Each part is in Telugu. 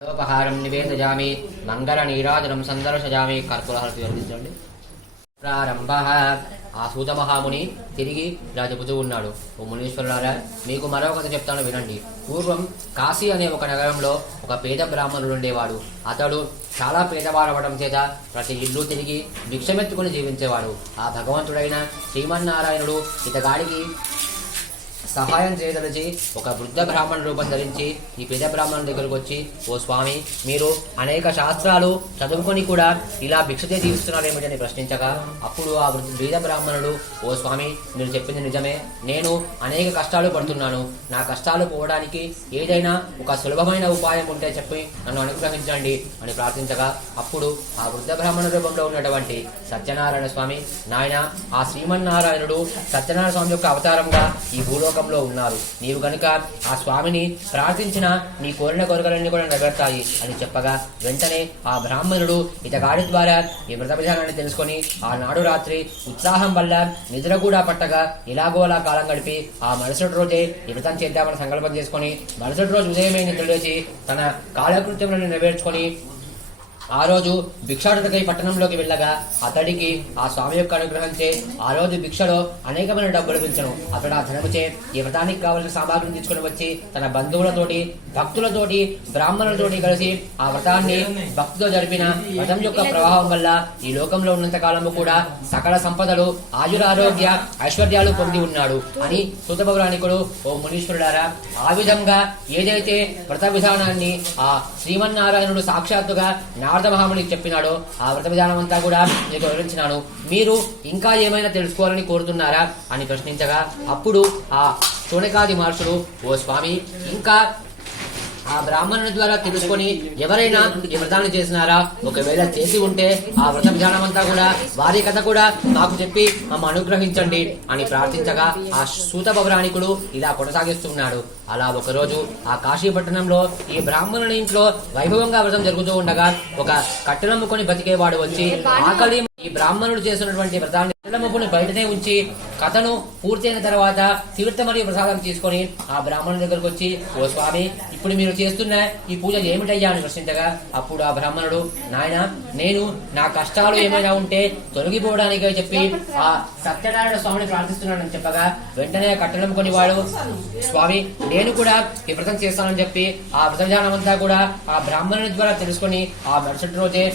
ఉపహారం నివేదజామి మంగళ నీరాజనం సందర్శజామి కర్పూరహారతి వర్తించండి ప్రారంభ. ఆ సూత మహాముని తిరిగి ఇలా చెబుతూ ఉన్నాడు. ఓ మునీశ్వరులారా మీకు మరో కథ చెప్తాను వినండి. పూర్వం కాశీ అనే ఒక నగరంలో ఒక పేద బ్రాహ్మణుడు ఉండేవాడు. అతడు చాలా పేదవాడవడం చేత ప్రతి ఇల్లు తిరిగి భిక్షమెత్తుకుని జీవించేవాడు. ఆ భగవంతుడైన శ్రీమన్నారాయణుడు ఇతగాడికి సహాయం చేయదలిచి ఒక వృద్ధ బ్రాహ్మణ రూపం ధరించి ఈ పేద బ్రాహ్మణుడి దగ్గరకు వచ్చి ఓ స్వామి మీరు అనేక శాస్త్రాలు చదువుకొని కూడా ఇలా భిక్షతే జీవిస్తున్నారేమిటని ప్రశ్నించగా అప్పుడు ఆ వృద్ధ పేద బ్రాహ్మణుడు ఓ స్వామి మీరు చెప్పింది నిజమే. నేను అనేక కష్టాలు పడుతున్నాను. నా కష్టాలు పోవడానికి ఏదైనా ఒక సులభమైన ఉపాయం ఉంటే చెప్పి నన్ను అనుగ్రహించండి అని ప్రార్థించగా అప్పుడు ఆ వృద్ధ బ్రాహ్మణ రూపంలో ఉన్నటువంటి సత్యనారాయణ స్వామి నాయన ఆ శ్రీమన్నారాయణుడు సత్యనారాయణ స్వామి యొక్క అవతారంగా ఈ భూలోకంలో ఉన్నారు. నీవు గనుక ఆ స్వామిని ప్రార్థించిన నీ కోరిన కోరికలన్నీ కూడా నెరవేర్తాయి అని చెప్పగా వెంటనే ఆ బ్రాహ్మణుడు ఇతగాడి ద్వారా ఈ వ్రత విధానాన్ని తెలుసుకొని ఆనాడు రాత్రి ఉత్సాహం వల్ల నిద్ర కూడా పట్టగా ఇలాగో అలా కాలం గడిపి ఆ మరుసటి రోజే ఈ వ్రతం చేద్దామని సంకల్పం చేసుకొని మరుసటి రోజు ఉదయమే నిద్రలేచి తన కాలకృత్యములను నెరవేర్చుకొని ఆ రోజు భిక్షాటకై పట్టణంలోకి వెళ్ళగా అతడికి ఆ స్వామి యొక్క అనుగ్రహంచే ఆ రోజు భిక్షలో అనేకమైన డబ్బులు పిలిచను అతడు ఆ ధనముచే ఈ వ్రతానికి కావలసిన సామాగ్రిని తీసుకుని వచ్చి తన బంధువులతోటి భక్తులతోటి బ్రాహ్మణులతోటి కలిసి ఆ వ్రతాన్ని భక్తితో జరిపిన వ్రతం యొక్క ప్రభావం వల్ల ఈ లోకంలో ఉన్నంత కాలము కూడా సకల సంపదలు ఆయురారోగ్య ఐశ్వర్యాలు పొంది ఉన్నాడు అని సుతపౌరాణికుడు ఓ మునీశ్వరుడారా ఆ విధంగా ఏదైతే వ్రత విధానాన్ని ఆ శ్రీమన్నారాయణుడు సాక్షాత్తుగా నా మహామునికి చెప్పినాడో ఆ వ్రత విధానం అంతా కూడా మీకు వివరించినాను. మీరు ఇంకా ఏమైనా తెలుసుకోవాలని కోరుతున్నారా అని ప్రశ్నించగా అప్పుడు ఆ శూనకాది మహర్షులు ఓ స్వామి ఇంకా ఆ బ్రాహ్మణుని ద్వారా తెలుసుకొని ఎవరైనా ఈ వ్రతాన్ని చేసినారా? ఒకవేళ చేసి ఉంటే ఆ వ్రత విధానం అంతా కూడా వారి కథ కూడా మాకు చెప్పి మమ్మ అనుగ్రహించండి అని ప్రార్థించగా ఆ సూత పౌరాణికుడు ఇలా కొనసాగిస్తున్నాడు. అలా ఒకరోజు ఆ కాశీపట్టణంలో ఈ బ్రాహ్మణుని ఇంట్లో వైభవంగా వ్రతం జరుగుతూ ఉండగా ఒక కట్టెలమ్ముకొని బతికేవాడు వచ్చి ఆకలి ఈ బ్రాహ్మణుడు చేసినటువంటి వ్రతాన్ని కట్టెలమ్ముకుని బయటనే ఉంచి కథను పూర్తయిన తర్వాత తీర్థ మరియు ప్రసాదం తీసుకొని ఆ బ్రాహ్మణుని దగ్గరకు వచ్చి ఓ స్వామి ఇప్పుడు మీరు చేస్తున్న ఈ పూజ ఏమిటయ్యా? అని ప్రశ్నించగా అప్పుడు ఆ బ్రాహ్మణుడు నాయన నేను నా కష్టాలు ఏమైనా ఉంటే తొలగిపోవడానికి చెప్పి ఆ సత్యనారాయణ స్వామిని ప్రార్థిస్తున్నానని చెప్పగా వెంటనే కట్టడం కొనివాడు. స్వామి నేను కూడా ఈ వ్రతం చేస్తానని చెప్పి ఆ వ్రతజానం అంతా కూడా ఆ బ్రాహ్మణుని ద్వారా తెలుసుకొని ఆ మరుసటి రోజే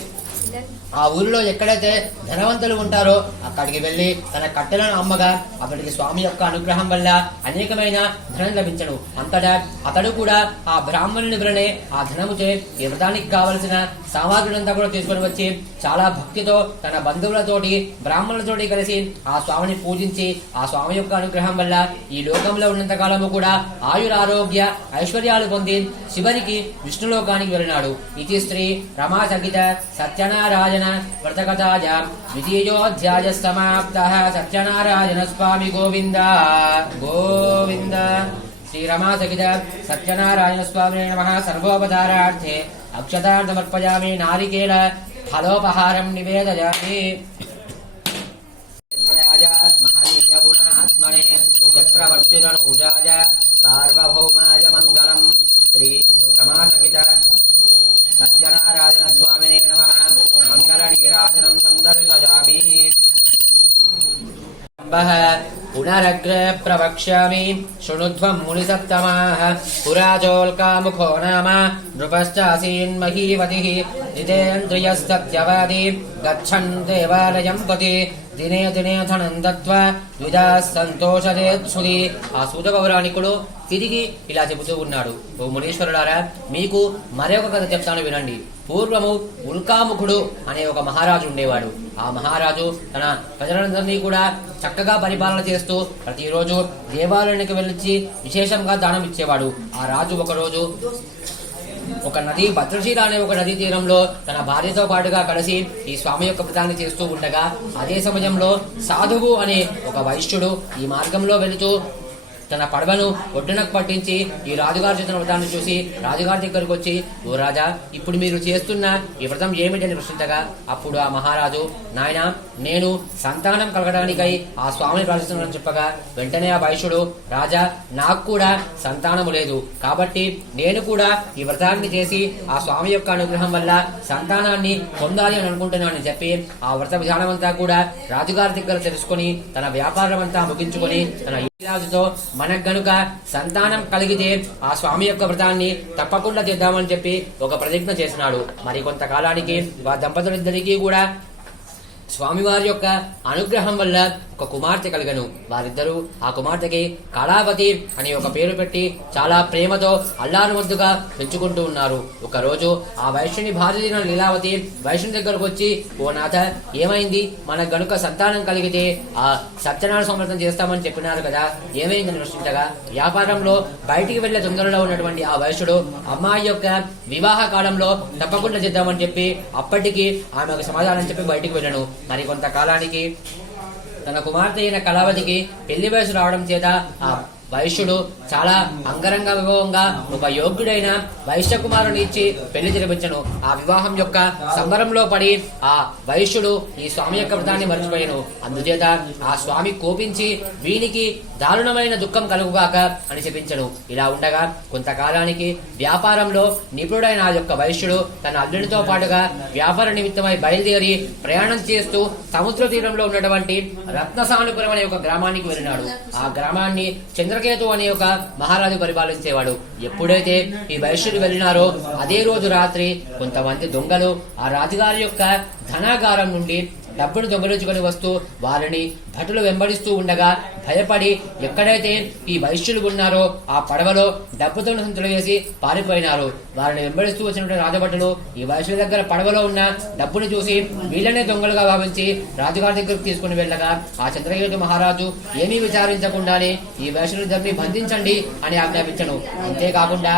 ఆ ఊరిలో ఎక్కడైతే ధనవంతులు ఉంటారో అక్కడికి వెళ్ళి తన కట్టెలను అమ్మగా అతడికి స్వామి యొక్క అనుగ్రహం వల్ల అనేకమైన ధనం లభించను. అంతటా అతడు కూడా ఆ బ్రాహ్మణుని వలనే ఆ ధనముచే ఈ వ్రతానికి కావలసిన సామాగ్రినంతా కూడా తీసుకొని వచ్చి చాలా భక్తితో తన బంధువులతోటి బ్రాహ్మణులతోటి కలిసి ఆ స్వామిని పూజించి ఆ స్వామి యొక్క అనుగ్రహం వల్ల ఈ లోకంలో ఉన్నంత కాలము కూడా ఆయురారోగ్య ఐశ్వర్యాలు పొంది శివరికి విష్ణులోకానికి వెళ్ళినాడు. ఇది శ్రీ రమా సహిత సత్యనారాయణ వ్రతకథాయ ద్వితీయోధ్యాయ సమాప్త. సత్యనారాయణ స్వామి గోవింద గోవింద. శ్రీరమా సహిత సత్యనారాయణ స్వామి నమ సర్వోపచారార్థే అక్షతార్థమర్పయామి నారికేళ ఫలోపహారం నివేదయామి చంద్రరాజ మహనీయగుణాత్మనే చక్రవర్తితనూజాయ సార్వభౌమాయ మంగళం శ్రీ రమాసహిత సత్యనారాయణ స్వామినే నమ మంగళ నీరాజనం సందర్శయామి పునరగ్ర ప్రవక్ష్యామి శృణుధ్వం మునిసత్తమాः పురాజోల్కాముఖో నామ నృపశ్చాసీన్మహీవతిः జితేంద్రియస్తత్యవాది గచ్చన్ దేవాలయం పతి దినే దినే ధనం దత్వా ద్విజా సంతోషదేత్సుది ఆ సూత పౌరాణికుడు తిరిగి ఇలా చెబుతూ ఉన్నాడు. ఓ మునీశ్వరుడారా మీకు మరొక కథ చెప్తాను వినండి. పూర్వము ఉల్కాముఖుడు అనే ఒక మహారాజు ఉండేవాడు. ఆ మహారాజు తన ప్రజలందరినీ కూడా చక్కగా పరిపాలన చేస్తూ ప్రతిరోజు దేవాలయానికి వెళ్ళిచ్చి విశేషంగా దానం ఇచ్చేవాడు. ఆ రాజు ఒకరోజు ఒక నది భద్రశీల అనే ఒక నదీ తీరంలో తన భార్యతో పాటుగా కలిసి ఈ స్వామి యొక్క వ్రతాన్ని చేస్తూ ఉండగా అదే సమయంలో సాధువు అనే ఒక వైశ్యుడు ఈ మార్గంలో వెళుతూ తన పడవను ఒడ్డునకు పట్టించి ఈ రాజుగారి చేసిన వ్రతాన్ని చూసి రాజుగారి దగ్గరకు వచ్చి ఓ రాజా ఇప్పుడు మీరు చేస్తున్న ఈ వ్రతం ఏమిటని ప్రశ్నించగా అప్పుడు ఆ మహారాజు నాయన నేను సంతానం కలగడానికై ఆ స్వామిని ప్రార్థిస్తున్నానని చెప్పగా వెంటనే ఆ వైశ్యుడు రాజా నాకు కూడా సంతానము లేదు. కాబట్టి నేను కూడా ఈ వ్రతాన్ని చేసి ఆ స్వామి యొక్క అనుగ్రహం వల్ల సంతానాన్ని పొందాలి అని అనుకుంటున్నానని చెప్పి ఆ వ్రత విధానం అంతా కూడా రాజుగారి దగ్గర తెలుసుకొని తన వ్యాపారం అంతా ముగించుకొని తన రాజుతో మనకు గనుక సంతానం కలిగితే ఆ స్వామి యొక్క వ్రతాన్ని తప్పకుండా చేద్దామని చెప్పి ఒక ప్రతిజ్ఞ చేసినాడు. మరి కొంతకాలానికి ఆ దంపతులిద్దరికీ కూడా స్వామివారి యొక్క అనుగ్రహం వల్ల ఒక కుమార్తె కలిగను. వారిద్దరూ ఆ కుమార్తెకి కళావతి అని ఒక పేరు పెట్టి చాలా ప్రేమతో అల్లారు ముద్దుగా పెంచుకుంటూ ఉన్నారు. ఒకరోజు ఆ వైష్ణుని భార్యైన లీలావతి వైష్ణు దగ్గరకు వచ్చి ఓ నాథ ఏమైంది? మనకు గనుక సంతానం కలిగితే ఆ సత్యనారాయణ సమర్థం చేస్తామని చెప్పినారు కదా. ఏమైందని ప్రశ్నించగా వ్యాపారంలో బయటికి వెళ్ళే తొందరలో ఉన్నటువంటి ఆ వైశ్యుడు అమ్మాయి యొక్క వివాహ కాలంలో తప్పకుండా చేద్దామని చెప్పి అప్పటికి ఆమెకు సమాధానం చెప్పి బయటికి వెళ్ళను. మరి కొంతకాలానికి తన కుమార్తె అయిన కళావతికి పెళ్ళి వయసు రావడం చేత ఆ వైశ్యుడు చాలా అంగరంగ వైభవంగా ఒక యోగ్యుడైన వైశ్య కుమారుని ఇచ్చి పెళ్ళి జరిపించను. ఆ వివాహం యొక్క సంబరంలో పడి ఆ వైశ్యుడు ఈ స్వామి యొక్క వ్రతాన్ని మర్చిపోయాను. అందుచేత ఆ స్వామి కోపించి వీనికి దారుణమైన దుఃఖం కలుగుగాక అని చెప్పించను ఇలా ఉండగా కొంతకాలానికి వ్యాపారంలో నిపుణుడైన ఆ యొక్క వైశ్యుడు తన అల్లుడితో పాటుగా వ్యాపార నిమిత్తమై బయలుదేరి ప్రయాణం చేస్తూ సముద్ర తీరంలో ఉన్నటువంటి రత్నసానుపురం అనే ఒక గ్రామానికి వెళ్ళినాడు. ఆ గ్రామాన్ని చంద్రకేతు అనే ఒక మహారాజు పరిపాలించేవాడు. ఎప్పుడైతే ఈ వైశ్యుడు వెళ్ళినారో అదే రోజు రాత్రి కొంతమంది దొంగలు ఆ రాజుగారి యొక్క ధనాగారం నుండి డబ్బును దొంగలించుకొని వస్తూ వారిని భటులు వెంబడిస్తూ ఉండగా భయపడి ఎక్కడైతే ఈ వైశ్యులు ఉన్నారో ఆ పడవలో డబ్బుతో వేసి పారిపోయినారు. వారిని వెంబడిస్తూ వచ్చినటువంటి రాజభటులు ఈ వైశ్యుల దగ్గర పడవలో ఉన్న డబ్బును చూసి వీళ్ళనే దొంగలుగా భావించి రాజుగారి దగ్గరకు తీసుకుని వెళ్ళగా ఆ చంద్రగిరి మహారాజు ఏమీ విచారించకుండానే ఈ వైశ్యులందరినీ బంధించండి అని ఆజ్ఞాపించను. అంతేకాకుండా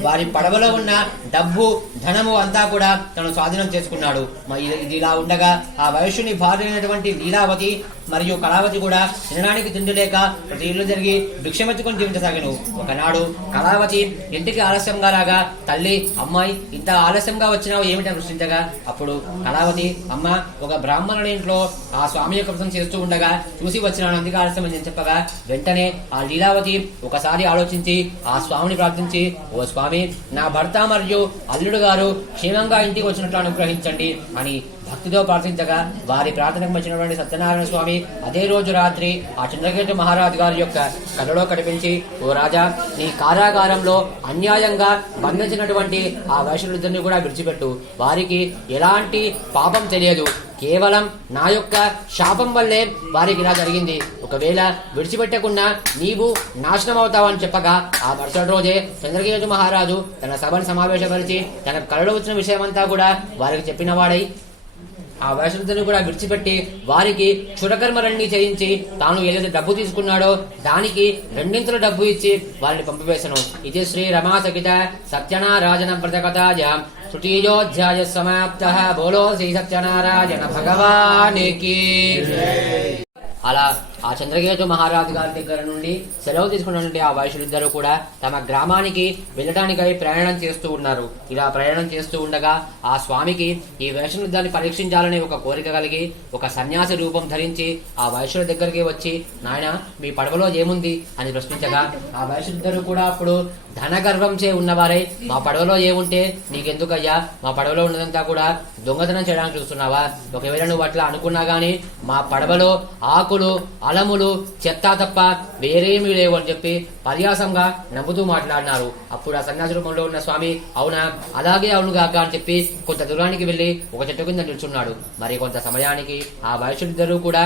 వారి పడవలో ఉన్న డబ్బు ధనము అంతా కూడా తను స్వాధీనం చేసుకున్నాడు. ఇది- ఇలా ఉండగా ఆ వయస్సుని భార్య అయినటువంటి లీలావతి మరియు కళావతి కూడా తినడానికి తిండి లేక ప్రతి ఇల్లు జరిగి భిక్షమెత్తుకొని జీవించసాగాను. ఒకనాడు కళావతి ఇంటికి ఆలస్యంగా రాగా తల్లి అమ్మాయి ఇంత ఆలస్యంగా వచ్చినావు ఏమిటని ప్రశ్నించగా అప్పుడు కళావతి అమ్మ ఒక బ్రాహ్మణుడి ఇంట్లో ఆ స్వామి యొక్క చేస్తూ ఉండగా చూసి వచ్చినాను. అందుకే ఆలస్యం అని చెప్పగా వెంటనే ఆ లీలావతి ఒకసారి ఆలోచించి ఆ స్వామిని ప్రార్థించి ఓ స్వామి నా భర్త మరియు అల్లుడు గారు క్షేమంగా ఇంటికి వచ్చినట్లు అనుగ్రహించండి అని భక్తితో ప్రార్థించగా వారి ప్రార్థనకు వచ్చినటువంటి సత్యనారాయణ స్వామి అదే రోజు రాత్రి ఆ చంద్రకేతు మహారాజు గారి యొక్క కథలో కనిపించి ఓ రాజా నీ కారాగారంలో అన్యాయంగా బంధించినటువంటి ఆ వైశ్యులిద్దరిని కూడా విడిచిపెట్టు. వారికి ఎలాంటి పాపం తెలియదు. కేవలం నా యొక్క శాపం వల్లే వారికి ఇలా జరిగింది. ఒకవేళ విడిచిపెట్టకుండా నీవు నాశనం అవుతావని చెప్పగా ఆ మరుసటి రోజే చంద్రకేతు మహారాజు తన సభను సమావేశపరిచి తన కళలో వచ్చిన విషయమంతా కూడా వారికి చెప్పిన వాడై ఆ వైష్ణవుని కూడా విడిచిపెట్టి వారికి క్షురకర్మలన్నీ చేయించి తాను ఏదైతే డబ్బు తీసుకున్నాడో దానికి రెండింతల డబ్బు ఇచ్చి వారిని పంపివేశను ఇది శ్రీ రమా వ్రత సత్యనారాయణ వ్రతకథాయ తృతీయోధ్యాయ సమాప్త బోలో శ్రీ సత్యనారాయణ భగవానికి అలా ఆ చంద్రకేతు మహారాజు గారి దగ్గర నుండి సెలవు తీసుకున్నటువంటి ఆ వైశ్యులిద్దరూ కూడా తమ గ్రామానికి వెళ్ళడానికై ప్రయాణం చేస్తూ ఉన్నారు. ఇలా ప్రయాణం చేస్తూ ఉండగా ఆ స్వామికి ఈ వైశ్యులిద్దరిని పరీక్షించాలనే ఒక కోరిక కలిగి ఒక సన్యాసి రూపం ధరించి ఆ వైశ్యుల దగ్గరికి వచ్చి నాయన మీ పడవలో ఏముంది? అని ప్రశ్నించగా ఆ వైశ్యులిద్దరూ కూడా అప్పుడు ధనగర్వం చే ఉన్నవారై. మా పడవలో ఏముంటే నీకెందుకయ్యా? మా పడవలో ఉన్నదంతా కూడా దొంగతనం చేయడానికి చూస్తున్నావా? ఒకవేళ నువ్వు అట్లా అనుకున్నా గానీ మా పడవలో ఆకులు అలములు చెత్త తప్ప వేరేమీ లేవు అని చెప్పి పర్యాసంగా నవ్వుతూ మాట్లాడినారు. అప్పుడు ఆ సన్యాసి రూపంలో ఉన్న స్వామి అవునా? అలాగే అవును కాక అని చెప్పి కొంత దూరానికి వెళ్ళి ఒక చెట్టు కింద నిల్చున్నాడు. మరి కొంత సమయానికి ఆ వయసుడిద్దరూ కూడా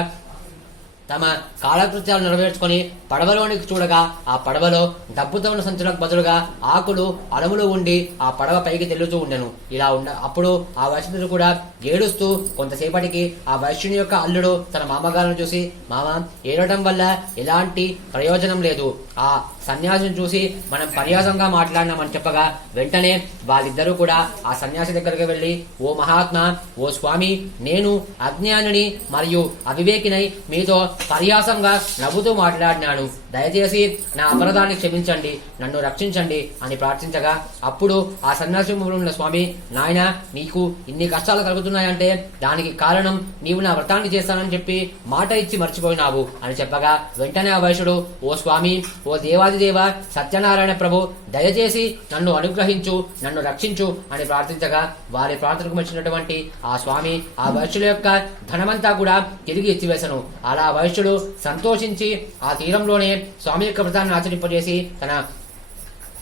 తమ కాలకృత్యాలు నెరవేర్చుకొని పడవలోనికి చూడగా ఆ పడవలో డబ్బుతో ఉన్న సంచులకు బదులుగా ఆకులు అలములు ఉండి ఆ పడవ పైకి తెల్లుతూ ఉండెను. ఇలా ఉండ అప్పుడు ఆ వైశ్యుడు కూడా ఏడుస్తూ కొంతసేపటికి ఆ వైశ్యుని యొక్క అల్లుడు తన మామగారిని చూసి మామ ఏడవడం వల్ల ఎలాంటి ప్రయోజనం లేదు. ఆ సన్యాసిని చూసి మనం పర్యాసంగా మాట్లాడినామని చెప్పగా వెంటనే వాళ్ళిద్దరూ కూడా ఆ సన్యాసి దగ్గరికి వెళ్ళి ఓ మహాత్మా ఓ స్వామి నేను అజ్ఞానిని మరియు అవివేకినై మీతో పర్యాసంగా నవ్వుతూ మాట్లాడినాను. దయచేసి నా అపరాధాన్ని క్షమించండి నన్ను రక్షించండి అని ప్రార్థించగా అప్పుడు ఆ సన్యాసింలో ఉన్న స్వామి నాయన నీకు ఇన్ని కష్టాలు కలుగుతున్నాయంటే దానికి కారణం నీవు నా వ్రతాన్ని చేస్తానని చెప్పి మాట ఇచ్చి మర్చిపోయినావు అని చెప్పగా వెంటనే ఆ వైశ్యుడు ఓ స్వామి ఓ దేవాదిదేవ సత్యనారాయణ ప్రభు దయచేసి నన్ను అనుగ్రహించు నన్ను రక్షించు అని ప్రార్థించగా వారి ప్రార్థనకు మెచ్చినటువంటి ఆ స్వామి ఆ వైశ్యుల యొక్క ధనమంతా కూడా తిరిగి ఎత్తివేశను. అలా వైశ్యుడు సంతోషించి ఆ తీరంలోనే స్వామి యొక్క వ్రతాన్ని ఆచరింపజేసి తన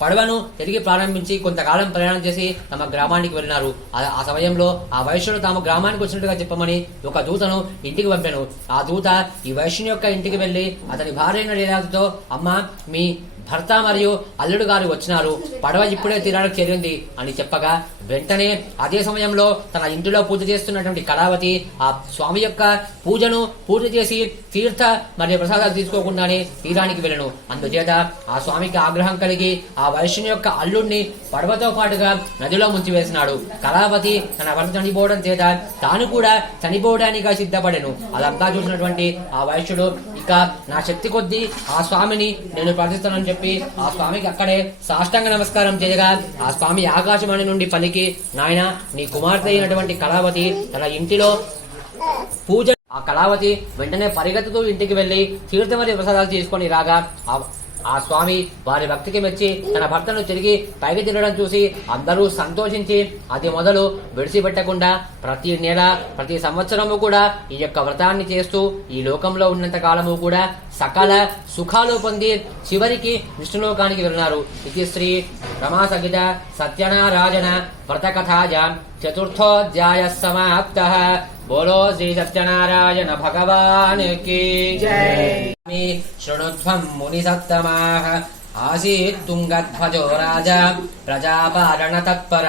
పడవను తిరిగి ప్రారంభించి కొంతకాలం ప్రయాణం చేసి తమ గ్రామానికి వెళ్ళినారు. ఆ- సమయంలో ఆ వైశ్యుడు తాము గ్రామానికి వచ్చినట్టుగా చెప్పమని ఒక దూతను ఇంటికి పంపాను. ఆ దూత ఈ వైశ్యుని యొక్క ఇంటికి వెళ్ళి అతని భార్య అయిన అమ్మ మీ భర్త మరియు అల్లుడు గారు వచ్చినారు. పడవ ఇప్పుడే తీరానికి చేరింది అని చెప్పగా వెంటనే అదే సమయంలో తన ఇంటిలో పూజ చేస్తున్నటువంటి కళావతి ఆ స్వామి యొక్క పూజను పూర్తి చేసి తీర్థ మరియు ప్రసాదాలు తీసుకోకుండానే తీరానికి వెళ్ళను. అందుచేత ఆ స్వామికి ఆగ్రహం కలిగి ఆ వైశ్యుని యొక్క అల్లుడిని పడవతో పాటుగా నదిలో ముంచివేసినాడు. కళావతి తన భర్త చనిపోవడం చేత తాను కూడా చనిపోవడానికి సిద్ధపడెను. అదంతా చూసినటువంటి ఆ వైశ్యుడు ఇక నా శక్తి కొద్దీ ఆ స్వామిని నేను ప్రార్థిస్తానని చెప్పి ఆ స్వామికి అక్కడే సాష్టాంగ నమస్కారం చేయగా ఆ స్వామి ఆకాశవాణి నుండి పలికి నాయన నీ కుమార్తె అయినటువంటి కళావతి తన ఇంటిలో పూజ ఆ కళావతి వెంటనే పరిగెత్తుతూ ఇంటికి వెళ్ళి తీర్థమరి ప్రసాదాలు తీసుకొని రాగా ఆ స్వామి వారి భక్తికి మెచ్చి తన భర్తను తిరిగి పైకి తిరగడం చూసి అందరూ సంతోషించి అది మొదలు విడిచిపెట్టకుండా ప్రతి నెల ప్రతి సంవత్సరము కూడా ఈ యొక్క వ్రతాన్ని చేస్తూ ఈ లోకంలో ఉన్నంత కాలము కూడా సకల సుఖాలు పొంది చివరికి విష్ణులోకానికి వెళ్ళినారు. ఇది శ్రీ రమా సగిత సత్యనారాయణ వ్రతకథాయాం చతుర్థోధ్యాయ సమాప్త. బోలో శ్రీ సత్యనారాయణ భగవాన్కి. శృణుధ్వం ముని సప్తమా ఆసీత్ తుంగధ్వజో రాజా. ప్రజాపాలన తత్పర.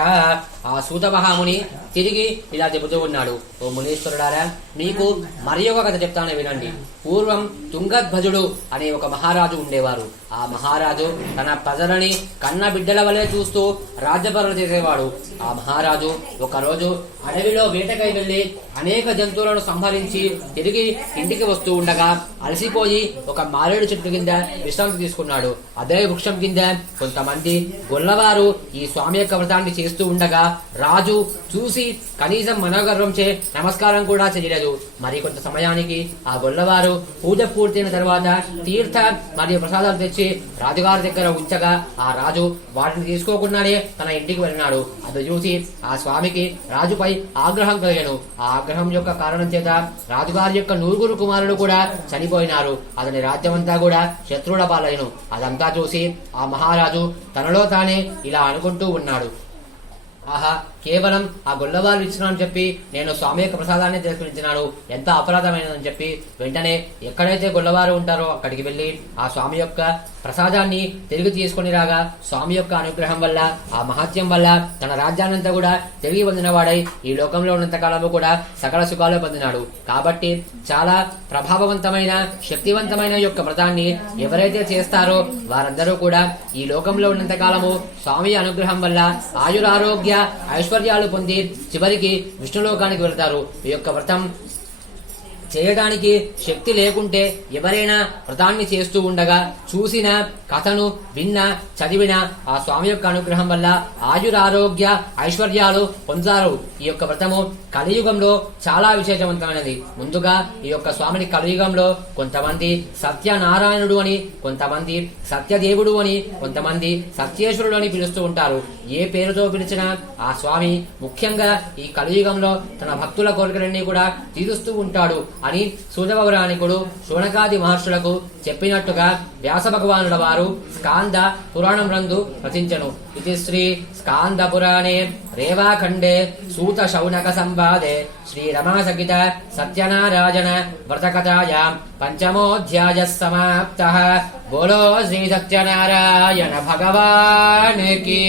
ఆ సూత మహాముని తిరిగి ఇలా చెబుతూ ఉన్నాడు ఓ మునీశ్వరుడారా మీకు మరి ఒక కథ చెప్తానే వినండి. పూర్వం తుంగధ్వజుడు అనే ఒక మహారాజు ఉండేవారు. ఆ మహారాజు తన ప్రజలని కన్న బిడ్డల వలె చూస్తూ రాజ్యపరులు చేసేవాడు. ఆ మహారాజు ఒకరోజు అడవిలో వేటకై వెళ్ళి అనేక జంతువులను సంహరించి తిరిగి ఇంటికి వస్తూ ఉండగా అలసిపోయి ఒక మారేడు చెట్టు కింద విశ్రాంతి తీసుకున్నాడు. అదే వృక్షం కింద కొంతమంది గొల్లవారు ఈ స్వామి యొక్క వ్రతాన్ని చేస్తూ ఉండగా రాజు చూసి కనీసం మనోగర్వంచే నమస్కారం కూడా చేయలేదు. మరి కొంత సమయానికి ఆ గొల్లవారు పూజ పూర్తయిన తర్వాత తీర్థ మరియు ప్రసాదాలు తెచ్చి రాజుగారి దగ్గర ఉంచగా ఆ రాజు వాటిని తీసుకోకుండానే తన ఇంటికి వెళ్ళినాడు. అది చూసి ఆ స్వామికి రాజుపై ఆగ్రహం కలిగాను. ఆ ఆగ్రహం యొక్క కారణం చేత రాజుగారి యొక్క నూరుగురు కుమారుడు కూడా చనిపోయినారు. అతని రాజ్యమంతా కూడా శత్రువుల పాలైను. అదంతా చూసి ఆ మహారాజు తనలో తానే ఇలా అనుకుంటూ ఉన్నాడు. 啊哈。కేవలం ఆ గొల్లవారు ఇచ్చినాను చెప్పి నేను స్వామి యొక్క ప్రసాదాన్ని తిరస్కరించినాడు. ఎంత అపరాధమైనదని చెప్పి వెంటనే ఎక్కడైతే గొల్లవారు ఉంటారో అక్కడికి వెళ్ళి ఆ స్వామి యొక్క ప్రసాదాన్ని తిరిగి తీసుకొని రాగా స్వామి యొక్క అనుగ్రహం వల్ల ఆ మహత్యం వల్ల తన రాజ్యాన్నంతా కూడా తిరిగి పొందినవాడై ఈ లోకంలో ఉన్నంత కాలము కూడా సకల సుఖాలు పొందినాడు. కాబట్టి చాలా ప్రభావవంతమైన శక్తివంతమైన యొక్క వ్రతాన్ని ఎవరైతే చేస్తారో వారందరూ కూడా ఈ లోకంలో ఉన్నంత కాలము స్వామి అనుగ్రహం వల్ల ఆయురారోగ్య ఐశ్వర్యాలు పొంది చివరికి విష్ణులోకానికి వెళ్తారు. ఈ యొక్క వ్రతం చేయడానికి శక్తి లేకుంటే ఎవరైనా వ్రతాన్ని చేస్తూ ఉండగా చూసిన కథను విన్న చదివిన ఆ స్వామి యొక్క అనుగ్రహం వల్ల ఆయురారోగ్య ఐశ్వర్యాలు పొందారు. ఈ యొక్క వ్రతము కలియుగంలో చాలా విశేషవంతమైనది. ముందుగా ఈ యొక్క స్వామిని కలియుగంలో కొంతమంది సత్యనారాయణుడు అని కొంతమంది సత్యదేవుడు అని కొంతమంది సత్యేశ్వరుడు అని పిలుస్తూ ఉంటారు. ఏ పేరుతో పిలిచినా ఆ స్వామి ముఖ్యంగా ఈ కలియుగంలో తన భక్తుల కోరికలన్నీ కూడా తీరుస్తూ ఉంటాడు. అని సూర్యపౌరాణికుడు శునకాది మహర్షులకు చెప్పినట్టుగా వ్యాస భగవానుల వారు స్కాంద పురాణం రందు రచించను. ఇది శ్రీ స్కాంద పురాణే రేవాఖండే సూత శౌనక సంవాదే శ్రీ రమాసగిత సత్యనారాయణ వ్రతకథాయాం పంచమోధ్యాయ సమాప్త. బోలో శ్రీ సత్యనారాయణ భగవాన్ కీ